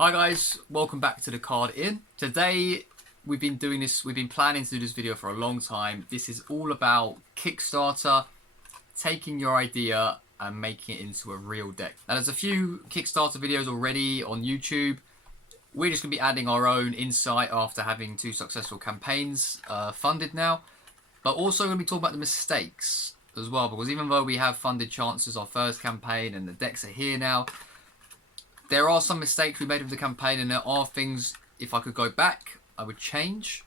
Hi guys, welcome back to the Card In. Today we've been planning to do this video for a long time. This is all about Kickstarter, taking your idea and making it into a real deck. Now there's a few Kickstarter videos already on YouTube. We're just going to be adding our own insight after having 2 successful campaigns funded now. But also going to be talking about the mistakes as well, because even though we have funded chances our first campaign and the decks are here now, there are some mistakes we made with the campaign, and there are things, if I could go back, I would change.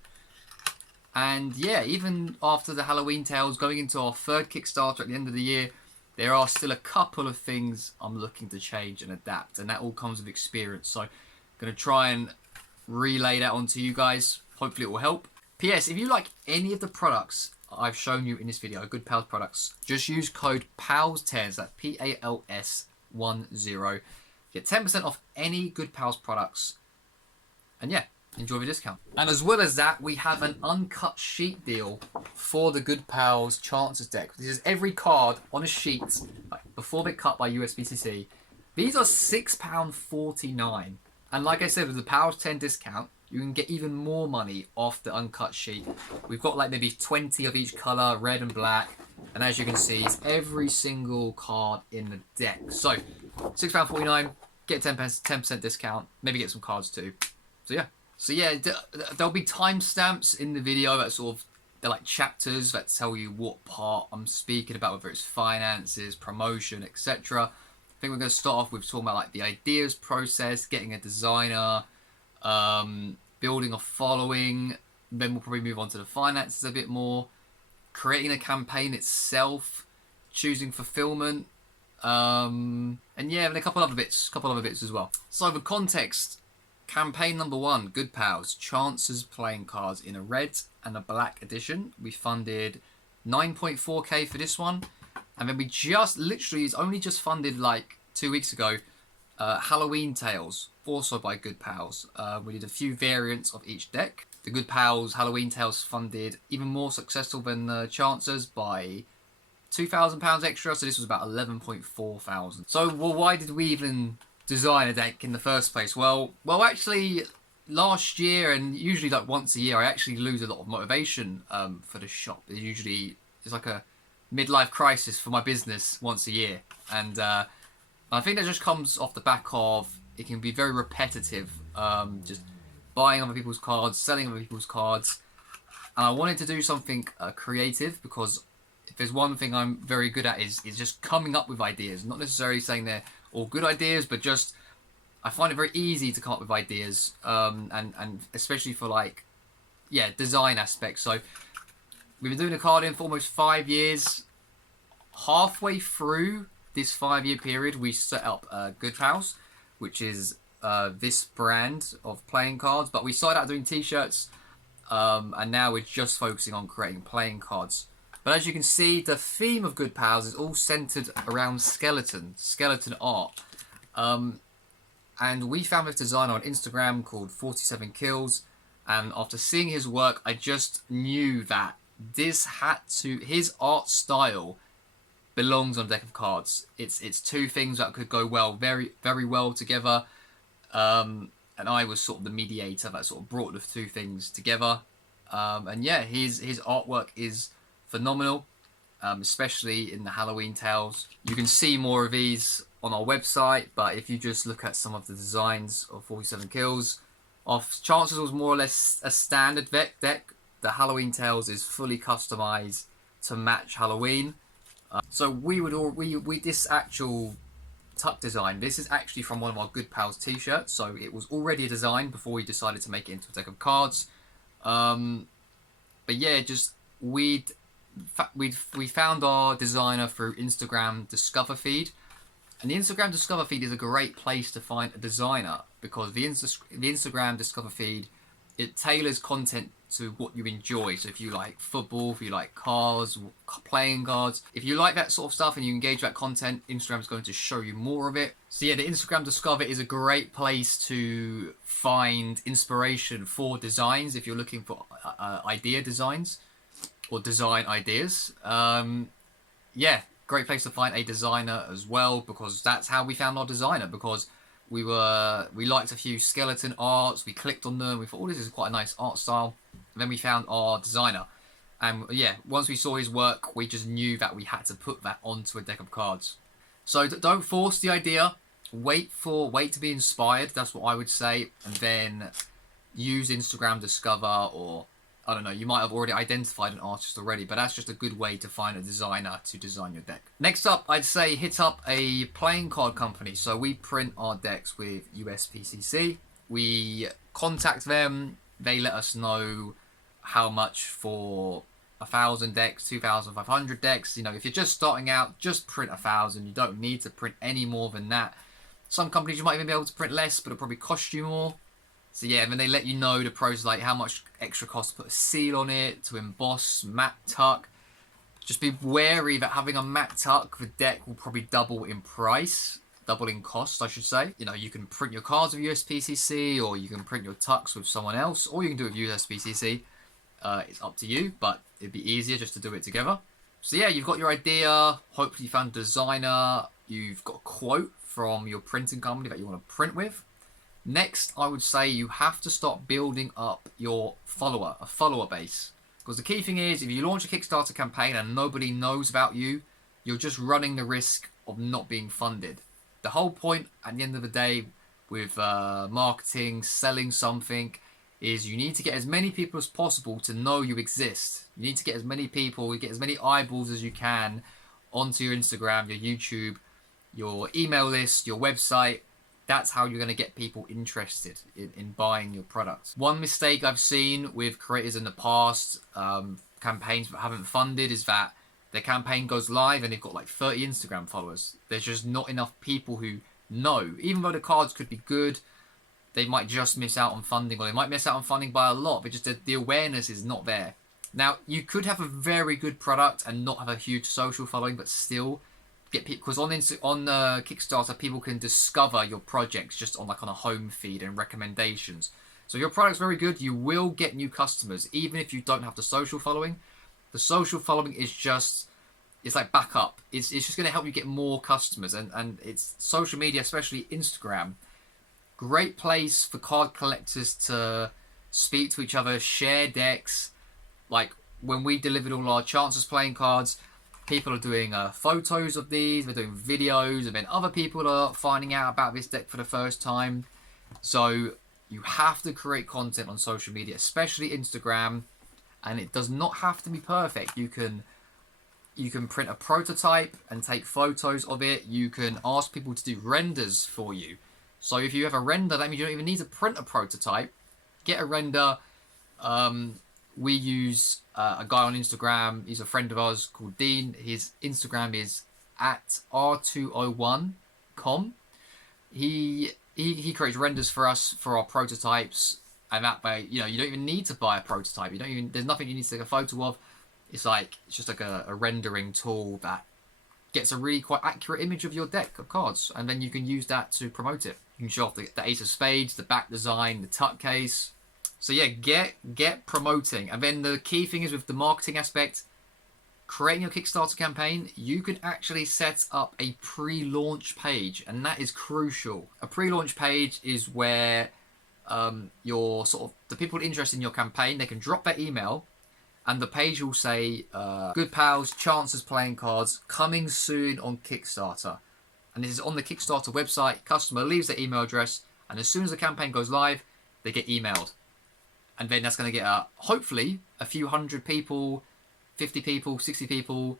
And yeah, even after the Halloween Tales, going into our 3rd Kickstarter at the end of the year, there are still a couple of things I'm looking to change and adapt, and that all comes with experience. So I'm going to try and relay that onto you guys. Hopefully it will help. P.S. If you like any of the products I've shown you in this video, Good Pals products, just use code PALS10, that's PALS10. Get 10% off any Good Pals products. And yeah, enjoy the discount. And as well as that, we have an uncut sheet deal for the Good Pals Chances deck. This is every card on a sheet, like, before they're cut by USBTC. These are £6.49. And like I said, with the Pals 10 discount, you can get even more money off the uncut sheet. We've got like maybe 20 of each colour, red and black. And as you can see, it's every single card in the deck. So, £6.49, get 10% discount, maybe get some cards too. So yeah, there'll be timestamps in the video that they're like chapters that tell you what part I'm speaking about, whether it's finances, promotion, etc. I think we're going to start off with talking about like the ideas process, getting a designer, building a following. Then we'll probably move on to the finances a bit more, creating a campaign itself, choosing fulfillment, and yeah, and a couple other bits as well. So the context: campaign number 1, Good Pals, Chances playing cards in a red and a black edition. We funded 9.4k for this one, and then we it's only just funded like 2 weeks ago, Halloween Tales, also by Good Pals. We did a few variants of each deck. The Good Pals Halloween Tales funded even more successful than the Chances by £2,000 extra, so this was about 11.4 thousand. So, well, why did we even design a deck in the first place? Well, actually, last year, and usually like once a year, I actually lose a lot of motivation for the shop. It's like a midlife crisis for my business once a year, and I think that just comes off the back of it can be very repetitive, just buying other people's cards, selling other people's cards, and I wanted to do something creative, because if there's one thing I'm very good at is just coming up with ideas. Not necessarily saying they're all good ideas, but just I find it very easy to come up with ideas, and especially for like, yeah, design aspects. So we've been doing a card in for almost 5 years. Halfway through this 5-year period, we set up Good Pals, which is this brand of playing cards. But we started out doing t-shirts, and now we're just focusing on creating playing cards. But as you can see, the theme of Good Pals is all centered around skeleton art. And we found this designer on Instagram called 47 Kills, and after seeing his work, I just knew that his art style belongs on a deck of cards. It's 2 things that could go well, very, very well together. And I was sort of the mediator that sort of brought the 2 things together. And yeah, his artwork is phenomenal, especially in the Halloween Tales. You can see more of these on our website, but if you just look at some of the designs of 47 Kills, our Chances was more or less a standard deck. The Halloween Tales is fully customized to match Halloween. So this actual tuck design, this is actually from one of our Good Pals t-shirts, so it was already a design before we decided to make it into a deck of cards. But yeah, just we found our designer through Instagram Discover Feed, and the Instagram Discover Feed is a great place to find a designer, because the Instagram Discover Feed, it tailors content to what you enjoy. So if you like football, if you like cars, playing cards, if you like that sort of stuff and you engage that content, Instagram is going to show you more of it. So yeah, the Instagram Discover is a great place to find inspiration for designs if you're looking for idea designs or design ideas. Yeah, great place to find a designer as well, because that's how we found our designer, because we liked a few skeleton arts. We clicked on them. We thought, oh, this is quite a nice art style. And then we found our designer. And yeah, once we saw his work, we just knew that we had to put that onto a deck of cards. So don't force the idea. Wait to be inspired. That's what I would say. And then use Instagram Discover, or I don't know, you might have already identified an artist already, but that's just a good way to find a designer to design your deck. Next up, I'd say hit up a playing card company. So we print our decks with USPCC. We contact them. They let us know how much for 1,000 decks, 2,500 decks. You know, if you're just starting out, just print 1,000. You don't need to print any more than that. Some companies you might even be able to print less, but it'll probably cost you more. So yeah, and then they let you know the process, like how much extra cost to put a seal on it, to emboss, matte tuck. Just be wary that having a matte tuck, the deck will probably double in price, double in cost, I should say. You know, you can print your cards with USPCC, or you can print your tucks with someone else, or you can do it with USPCC. It's up to you, but it'd be easier just to do it together. So yeah, you've got your idea. Hopefully you found a designer. You've got a quote from your printing company that you want to print with. Next, I would say you have to start building up your a follower base. Because the key thing is, if you launch a Kickstarter campaign and nobody knows about you, you're just running the risk of not being funded. The whole point at the end of the day with marketing, selling something, is you need to get as many people as possible to know you exist. You need to get as many people, get as many eyeballs as you can onto your Instagram, your YouTube, your email list, your website. That's how you're going to get people interested in buying your products. One mistake I've seen with creators in the past, campaigns that haven't funded, is that their campaign goes live and they've got like 30 Instagram followers. There's just not enough people who know. Even though the cards could be good, they might just miss out on funding, or they might miss out on funding by a lot, but just the awareness is not there. Now, you could have a very good product and not have a huge social following, but still get people, because on Kickstarter, people can discover your projects just on a home feed and recommendations. So if your product's very good, you will get new customers, even if you don't have the social following. The social following is just, it's like backup. It's just going to help you get more customers, and it's social media, especially Instagram, great place for card collectors to speak to each other, share decks. Like when we delivered all our Chancellor's playing cards, people are doing photos of these, they're doing videos, and then other people are finding out about this deck for the first time. So you have to create content on social media, especially Instagram, and it does not have to be perfect. You can print a prototype and take photos of it. You can ask people to do renders for you. So if you have a render, that means you don't even need to print a prototype. Get a render. We use a guy on Instagram. He's a friend of ours called Dean. His Instagram is @r201com. He creates renders for us for our prototypes, and that way, you don't even need to buy a prototype. There's nothing you need to take a photo of. It's just like a rendering tool that gets a really quite accurate image of your deck of cards, and then you can use that to promote it. You can show off the Ace of Spades, the back design, the tuck case. So yeah, get promoting. And then the key thing is with the marketing aspect, creating your Kickstarter campaign, you could actually set up a pre-launch page, and that is crucial. A pre-launch page is where your the people interested in your campaign, they can drop their email, and the page will say, Good Pals, Chancellor's playing cards, coming soon on Kickstarter. And this is on the Kickstarter website. Customer leaves their email address, and as soon as the campaign goes live, they get emailed. And then that's going to get, hopefully, a few hundred people, 50 people, 60 people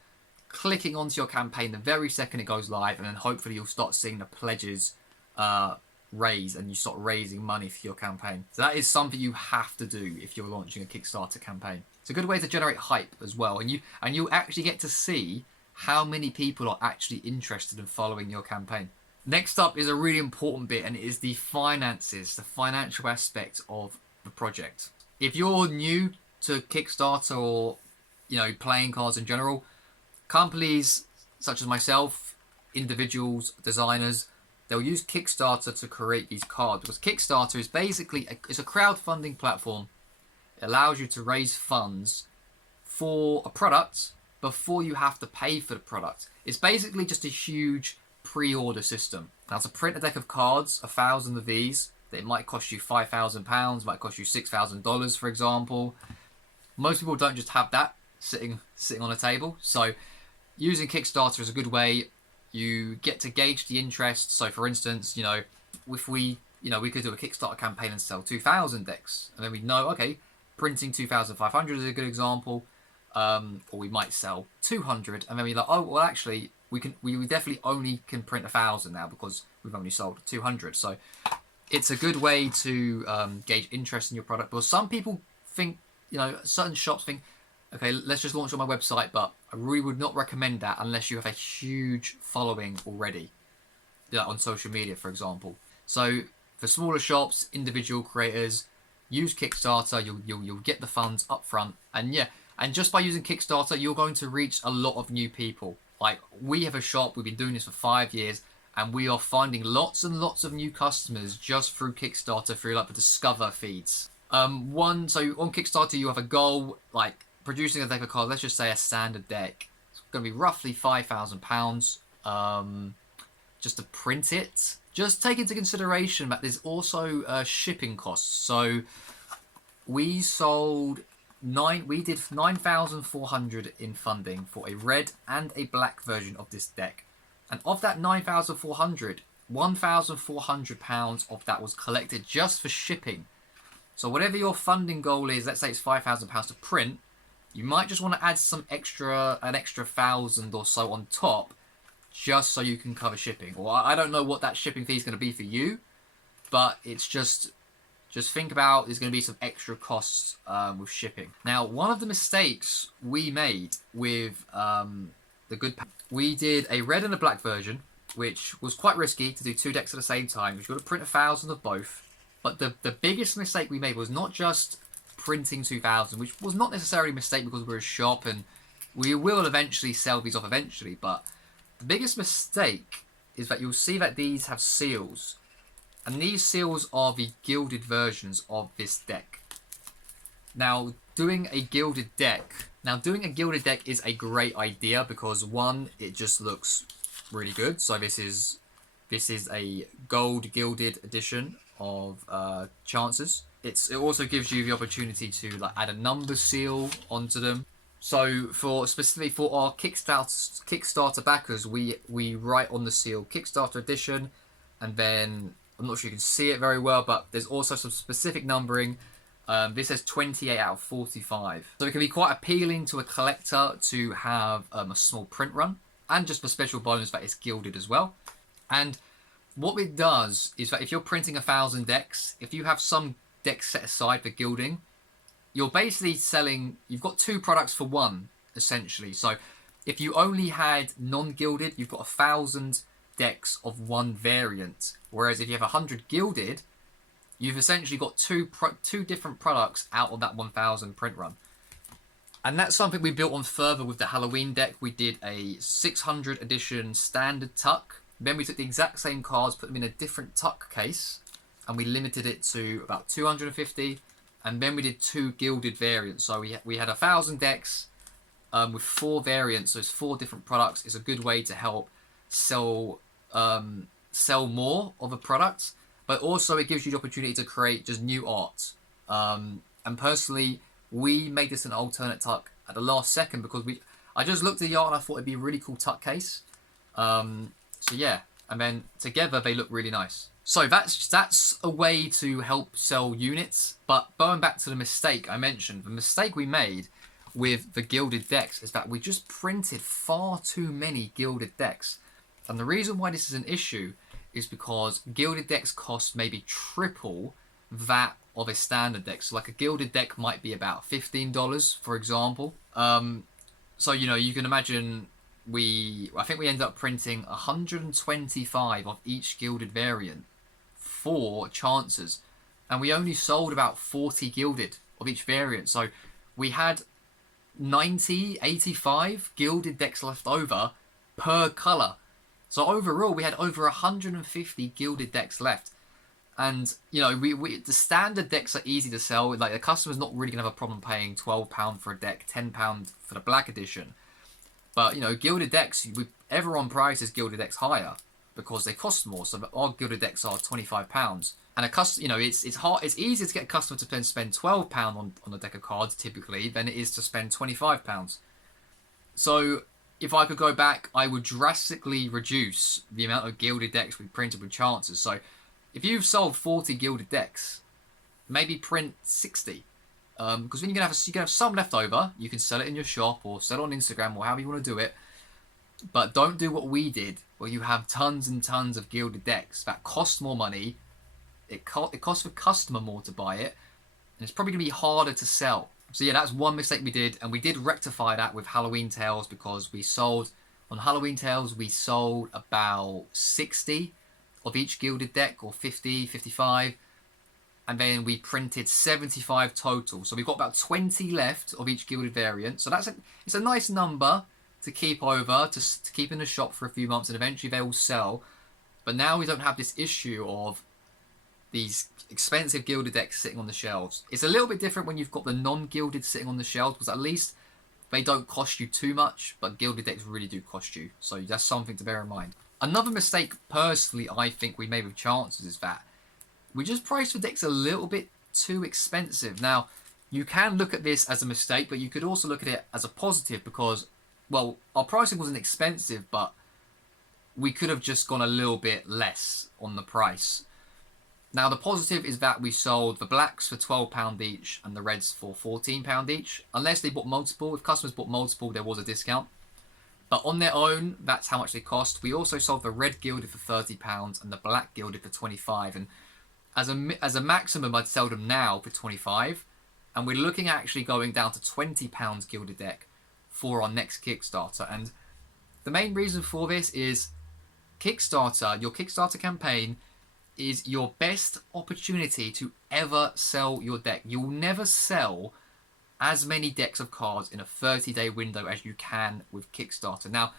clicking onto your campaign the very second it goes live, and then hopefully you'll start seeing the pledges raise, and you start raising money for your campaign. So that is something you have to do if you're launching a Kickstarter campaign. It's a good way to generate hype as well, and you actually get to see how many people are actually interested in following your campaign. Next up is a really important bit, and it is the finances, the financial aspect of the project. If you're new to Kickstarter or playing cards in general, companies such as myself, individuals, designers, they'll use Kickstarter to create these cards, because Kickstarter is basically it's a crowdfunding platform. It allows you to raise funds for a product before you have to pay for the product. It's basically just a huge pre-order system. Now, to print a deck of cards, 1,000 of these, it might cost you £5,000, might cost you $6,000, for example. Most people don't just have that sitting on a table. So using Kickstarter is a good way. You get to gauge the interest. So for instance, if we could do a Kickstarter campaign and sell 2,000 decks, and then we know, okay, printing 2,500 is a good example, or we might sell 200, and then we're like, oh, well, actually, we definitely only can print 1,000 now because we've only sold 200. So it's a good way to gauge interest in your product. But some people think, certain shops think, okay, let's just launch on my website, but I really would not recommend that unless you have a huge following already, on social media, for example. So for smaller shops, individual creators, use Kickstarter. You'll get the funds up front, and just by using Kickstarter, you're going to reach a lot of new people. Like, we have a shop, we've been doing this for 5 years, and we are finding lots and lots of new customers just through Kickstarter, through like the Discover feeds. So on Kickstarter, you have a goal, like producing a deck of cards. Let's just say a standard deck. It's going to be roughly £5,000 just to print it. Just take into consideration that there's also shipping costs. So we did 9,400 in funding for a red and a black version of this deck. And of that 9,400, £1,400 of that was collected just for shipping. So whatever your funding goal is, let's say it's £5,000 to print, you might just want to add an extra 1,000 or so on top, just so you can cover shipping. Or I don't know what that shipping fee is going to be for you, but it's just think about there's going to be some extra costs with shipping. Now, one of the mistakes we made with the good pack, we did a red and a black version, which was quite risky to do 2 decks at the same time. You've got to print 1,000 of both. But the biggest mistake we made was not just printing 2,000, which was not necessarily a mistake because we're a shop and we will eventually sell these off eventually. But the biggest mistake is that you'll see that these have seals. And these seals are the gilded versions of this deck. Now, doing a gilded deck is a great idea because, one, it just looks really good. So this is a gold gilded edition of chances. It also gives you the opportunity to like add a number seal onto them. So specifically for our Kickstarter backers, we write on the seal Kickstarter edition, and then I'm not sure you can see it very well, but there's also some specific numbering. This says 28 out of 45. So it can be quite appealing to a collector to have a small print run, and just for special bonus that it's gilded as well. And what it does is that if you're printing 1,000 decks, if you have some decks set aside for gilding, you're basically selling, you've got 2 products for one, essentially. So if you only had non-gilded, you've got 1,000 decks of one variant. Whereas if you have 100 gilded, you've essentially got two different products out of that 1,000 print run. And that's something we built on further with the Halloween deck. We did a 600 edition standard tuck. Then we took the exact same cards, put them in a different tuck case, and we limited it to about 250. And then we did 2 gilded variants. So we had 1,000 decks with 4 variants. So it's 4 different products. It's a good way to help sell more of a product, but also it gives you the opportunity to create just new art. And personally, we made this an alternate tuck at the last second because I just looked at the art and I thought it'd be a really cool tuck case. So yeah, and then together they look really nice. So that's a way to help sell units. But going back to the mistake I mentioned, the mistake we made with the gilded decks is that we just printed far too many gilded decks. And the reason why this is an issue is because gilded decks cost maybe triple that of a standard deck. So like a gilded deck might be about $15, for example. So, you can imagine I think we ended up printing 125 of each gilded variant for chances. And we only sold about 40 gilded of each variant. So we had 85 gilded decks left over per color. So overall, we had over 150 gilded decks left. And, the standard decks are easy to sell. Like, the customer's not really going to have a problem paying £12 for a deck, £10 for the black edition. But, gilded decks, everyone prices gilded decks higher. because they cost more. So our gilded decks are £25, and it's hard. It's easier to get a customer to spend £12 on a deck of cards typically than it is to spend £25. So if I could go back, I would drastically reduce the amount of gilded decks we printed with chances. So if you've sold 40 gilded decks, maybe print 60. Because then you can have some left over. You can sell it in your shop or sell it on Instagram or however you want to do it. But don't do what we did, where you have tons and tons of gilded decks that cost more money. It costs the customer more to buy it, and it's probably going to be harder to sell. So yeah, that's one mistake we did, and we did rectify that with Halloween Tales, because on Halloween Tales we sold about 60 of each gilded deck, or 50, 55, and then we printed 75 total. So we've got about 20 left of each gilded variant. So it's a nice number to keep over, to keep in the shop for a few months, and eventually they will sell. But now we don't have this issue of these expensive gilded decks sitting on the shelves. It's a little bit different when you've got the non-gilded sitting on the shelves, because at least they don't cost you too much, but gilded decks really do cost you. So that's something to bear in mind. Another mistake, personally, I think we made with chances is that we just priced the decks a little bit too expensive. Now, you can look at this as a mistake, but you could also look at it as a positive, because, well, our pricing wasn't expensive, but we could have just gone a little bit less on the price. Now, the positive is that we sold the blacks for £12 each and the reds for £14 each. Unless they bought multiple. If customers bought multiple, there was a discount. But on their own, that's how much they cost. We also sold the red gilded for £30 and the black gilded for £25. And as a maximum, I'd sell them now for £25. And we're looking at actually going down to £20 gilded deck for our next Kickstarter. And the main reason for this is Kickstarter, your Kickstarter campaign, is your best opportunity to ever sell your deck. You'll never sell as many decks of cards in a 30-day window as you can with Kickstarter. Now,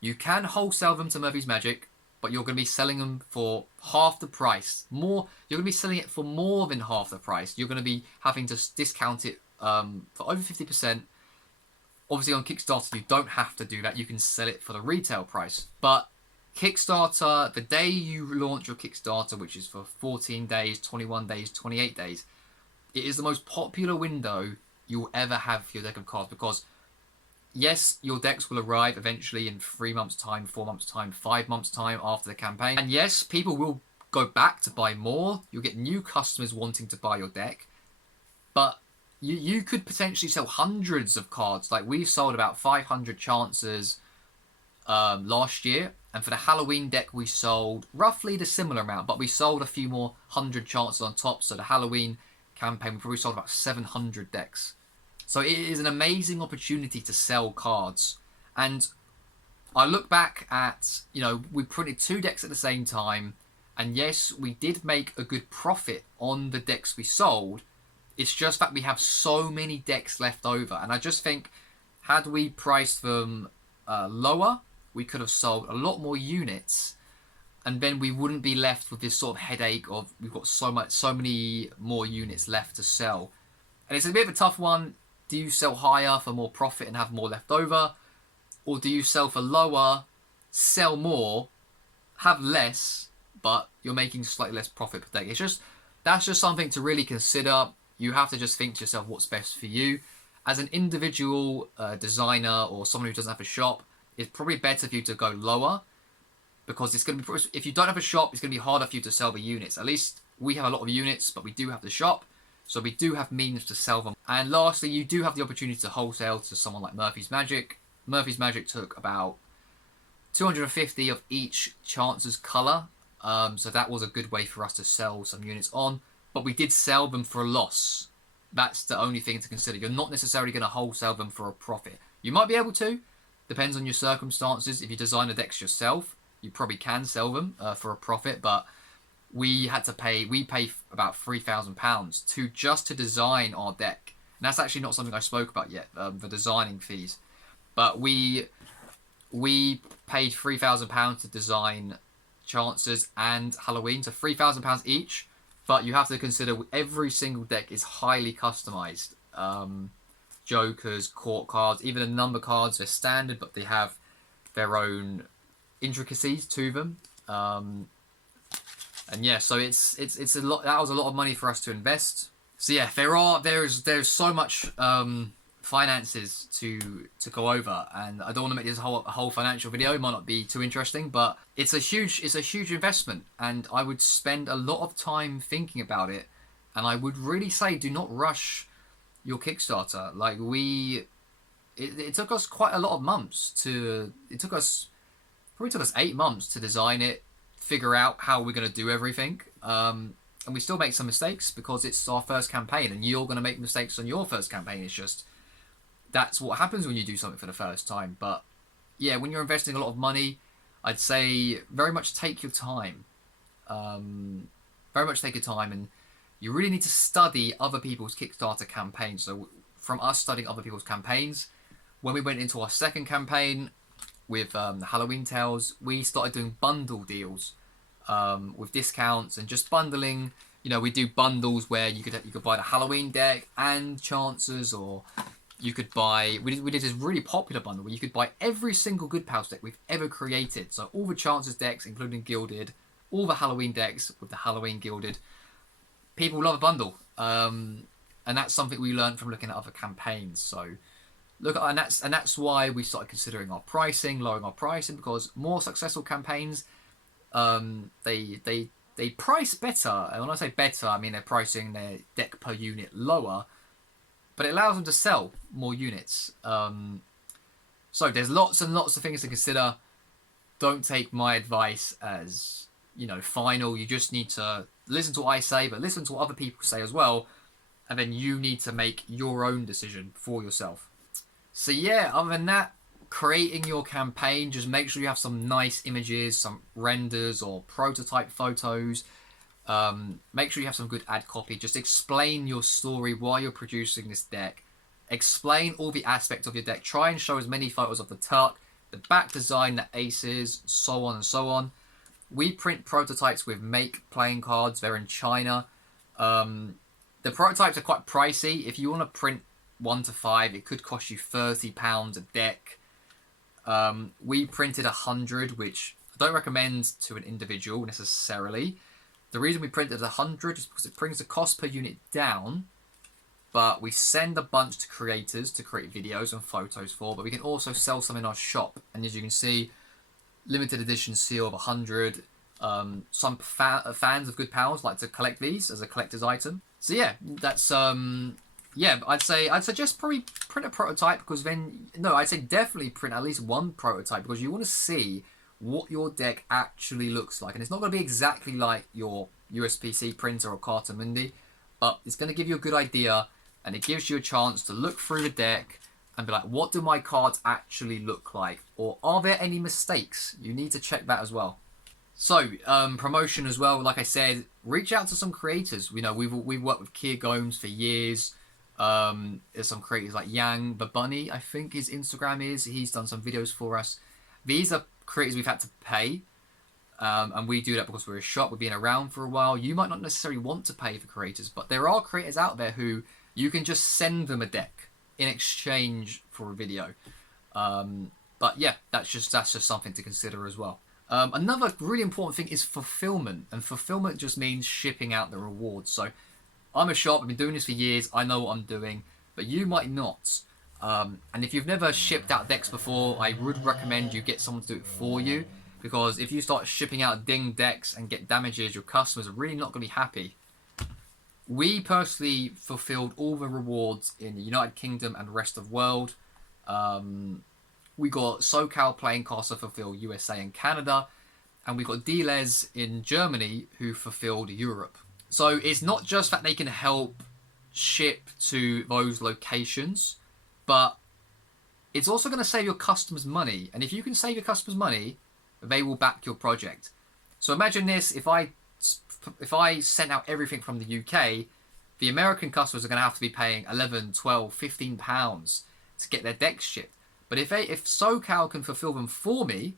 you can wholesale them to Murphy's Magic, but you're going to be selling them for half the price. You're going to be selling it for more than half the price. You're going to be having to discount it for over 50%. Obviously, on Kickstarter, you don't have to do that. You can sell it for the retail price. But Kickstarter, the day you launch your Kickstarter, which is for 14 days, 21 days, 28 days, it is the most popular window you'll ever have for your deck of cards, because yes, your decks will arrive eventually in 3 months' time, 4 months' time, 5 months' time after the campaign. And yes, people will go back to buy more. You'll get new customers wanting to buy your deck. But you could potentially sell hundreds of cards. Like, we sold about 500 chances last year. And for the Halloween deck, we sold roughly the similar amount, but we sold a few more 100 chances on top. So the Halloween campaign, we probably sold about 700 decks. So it is an amazing opportunity to sell cards. And I look back at, we printed 2 decks at the same time. And yes, we did make a good profit on the decks we sold. It's just that we have so many decks left over. And I just think, had we priced them lower, we could have sold a lot more units, and then we wouldn't be left with this sort of headache of we've got so many more units left to sell. And it's a bit of a tough one. Do you sell higher for more profit and have more left over? Or do you sell for lower, sell more, have less, but you're making slightly less profit per deck? That's just something to really consider. You have to just think to yourself what's best for you. As an individual designer or someone who doesn't have a shop, it's probably better for you to go lower, because it's going to be, if you don't have a shop, it's going to be harder for you to sell the units. At least we have a lot of units, but we do have the shop, so we do have means to sell them. And lastly, you do have the opportunity to wholesale to someone like Murphy's Magic. Murphy's Magic took about 250 of each Chance's colour, so that was a good way for us to sell some units on, but we did sell them for a loss. That's the only thing to consider. You're not necessarily going to wholesale them for a profit. You might be able to, depends on your circumstances. If you design the decks yourself, you probably can sell them for a profit, but we paid about £3,000 just to design our deck. And that's actually not something I spoke about yet, the designing fees. But we paid £3,000 to design Chances and Halloween, so £3,000 each. But you have to consider every single deck is highly customized. Jokers, court cards, even the number cards, they're standard, but they have their own intricacies to them. And yeah, so it's a lot. That was a lot of money for us to invest. So yeah, there's so much finances to go over, and I don't want to make this a whole financial video. It might not be too interesting, but it's a huge investment, and I would spend a lot of time thinking about it. And I would really say, do not rush your Kickstarter. Like it took us quite a lot of months to. It probably took us 8 months to design it, figure out how we're going to do everything. And we still make some mistakes because it's our first campaign, and you're going to make mistakes on your first campaign. It's just, that's what happens when you do something for the first time. But yeah, when you're investing a lot of money, I'd say very much take your time. Very much take your time, and you really need to study other people's Kickstarter campaigns. So from us studying other people's campaigns, when we went into our second campaign with the Halloween Tales, we started doing bundle deals with discounts and just bundling. You know, we do bundles where you could buy the Halloween deck and Chances, or you could buy. We did this really popular bundle where you could buy every single Good Pals deck we've ever created. So all the Chances decks, including Gilded, all the Halloween decks with the Halloween Gilded. People love a bundle, and that's something we learned from looking at other campaigns. So and that's why we started considering our pricing, lowering our pricing, because more successful campaigns, they price better. And when I say better, I mean they're pricing their deck per unit lower, but it allows them to sell more units. So there's lots and lots of things to consider. Don't take my advice as, final. You just need to listen to what I say, but listen to what other people say as well, and then you need to make your own decision for yourself. So yeah, other than that, creating your campaign, just make sure you have some nice images, some renders or prototype photos. Make sure you have some good ad copy. Just explain your story while you're producing this deck. Explain all the aspects of your deck. Try and show as many photos of the tuck, the back design, the aces, so on and so on. We print prototypes with Make playing cards. They're in China. The prototypes are quite pricey. If you want to print 1 to 5, it could cost you £30 a deck. We printed 100, which I don't recommend to an individual necessarily. The reason we printed 100 is because it brings the cost per unit down, but we send a bunch to creators to create videos and photos for, but we can also sell some in our shop. And as you can see, limited edition seal of 100. Some fans of Good Pals like to collect these as a collector's item. So yeah, that's I'd suggest probably print a prototype, because I'd say definitely print at least one prototype, because you want to see what your deck actually looks like. And it's not going to be exactly like your USPC printer or Carta Mundi, but it's going to give you a good idea, and it gives you a chance to look through the deck and be like, what do my cards actually look like? Or are there any mistakes? You need to check that as well. So, promotion as well, like I said, reach out to some creators. We've worked with Keir Gomes for years. There's some creators like Yang the Bunny, I think his Instagram is. He's done some videos for us. These are creators we've had to pay, and we do that because we're a shop. We've been around for a while. You might not necessarily want to pay for creators, but there are creators out there who you can just send them a deck in exchange for a video. But yeah, that's just something to consider as well. Another really important thing is fulfillment, and fulfillment just means shipping out the rewards. So I'm a shop, I've been doing this for years, I know what I'm doing, but you might not. And if you've never shipped out decks before, I would recommend you get someone to do it for you, because if you start shipping out ding decks and get damages, your customers are really not going to be happy. We personally fulfilled all the rewards in the United Kingdom and rest of the world. We got SoCal Playing Cards to fulfill USA and Canada, and we got Delez in Germany who fulfilled Europe. So it's not just that they can help ship to those locations, but it's also going to save your customers money. And if you can save your customers money, they will back your project. So imagine this: if I sent out everything from the UK, the American customers are going to have to be paying 11, 12, 15 pounds to get their decks shipped. But if SoCal can fulfill them for me,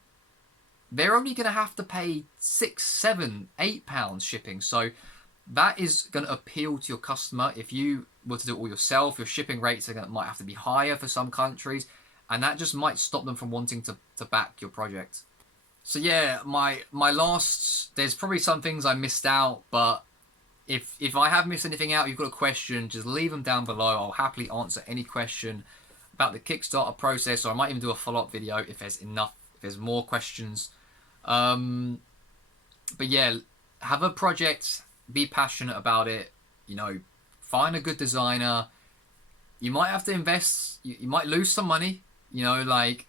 they're only going to have to pay 6, 7, 8 pounds shipping. So that is going to appeal to your customer. If you were to do it all yourself, your shipping rates might have to be higher for some countries, and that just might stop them from wanting to back your project. So yeah, my last, there's probably some things I missed out, but if I have missed anything out, you've got a question, just leave them down below. I'll happily answer any question about the Kickstarter process, or I might even do a follow-up video if there's more questions. But yeah, have a project, be passionate about it, you know, find a good designer. You might have to invest, you might lose some money, you know, like,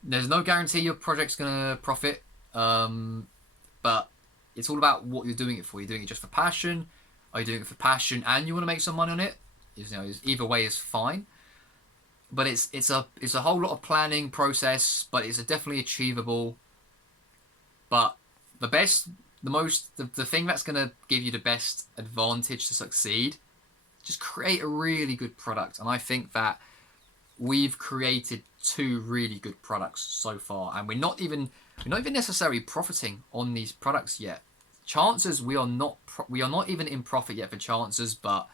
there's no guarantee your project's gonna profit, but it's all about what you're doing it for. You're doing it just for passion. Are you doing it for passion and you want to make some money on it? You know, either way is fine. But it's a whole lot of planning process, but it's definitely achievable. But the thing that's gonna give you the best advantage to succeed, just create a really good product. And I think that we've created 2 really good products so far, and we're not even necessarily profiting on these products yet. Chances, we are not even in profit yet for Chances, but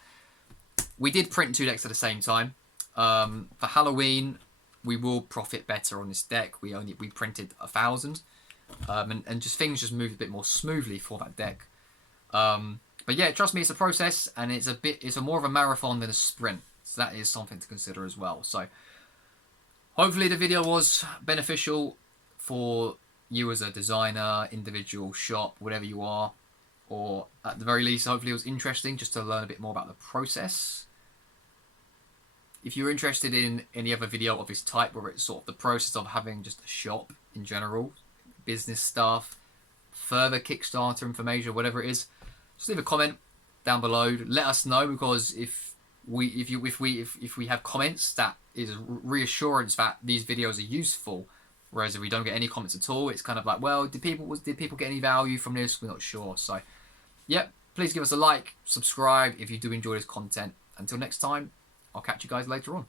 we did print 2 decks at the same time. For Halloween, we will profit better on this deck. We printed 1,000, and just things just moved a bit more smoothly for that deck. But yeah, trust me, it's a process, and it's more of a marathon than a sprint. So that is something to consider as well. So hopefully the video was beneficial for you as a designer, individual shop, whatever you are, or at the very least, hopefully it was interesting just to learn a bit more about the process. If you're interested in any other video of this type, where it's sort of the process of having just a shop in general, business stuff, further Kickstarter information, whatever it is, just leave a comment down below. Let us know, because if we have comments, that is reassurance that these videos are useful. Whereas if we don't get any comments at all, it's kind of like, well, did people get any value from this? We're not sure. So, yep, please give us a like, subscribe if you do enjoy this content. Until next time, I'll catch you guys later on.